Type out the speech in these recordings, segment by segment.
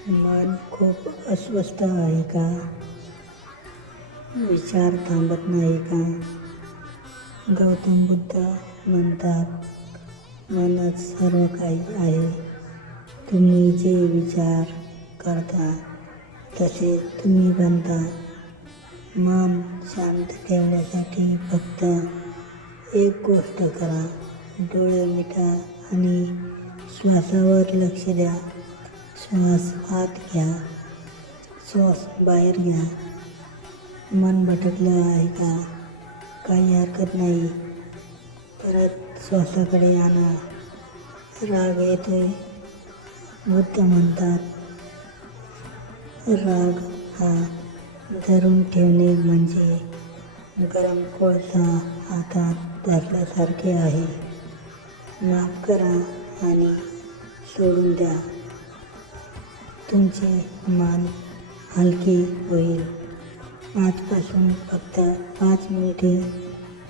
मन खूप अस्वस्थ आहे का? विचार थांबत नाही का? गौतम बुद्ध म्हणतात, मनच सर्व काही आहे. तुम्ही जे विचार करता तसे तुम्ही बनता. मन शांत ठेवण्यासाठी फक्त एक गोष्ट करा. डोळे मिटा आणि श्वासावर लक्ष द्या. श्वास आत घ्या, श्वास बाहेर घ्या. मन भटकलं आहे का? काही हरकत नाही. परत श्वासाकडे आणा. राग येतोय? बुद्ध म्हणतात, राग हा धरून ठेवणे म्हणजे गरम कोळसा हातात धरल्यासारखे आहे. माफ करा आणि सोडून द्या. तुमचे मन हलके होईल. आजपासून फक्त 5 मिनिटे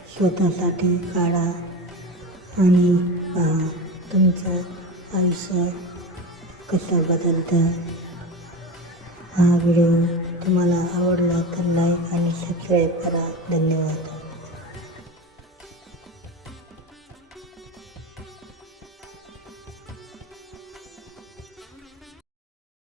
स्वतःसाठी काढा आणि पहा तुमचं आयुष्य कसं बदलतं. हा व्हिडिओ तुम्हाला आवडला तर लाईक आणि सबस्क्राईब करा. धन्यवाद.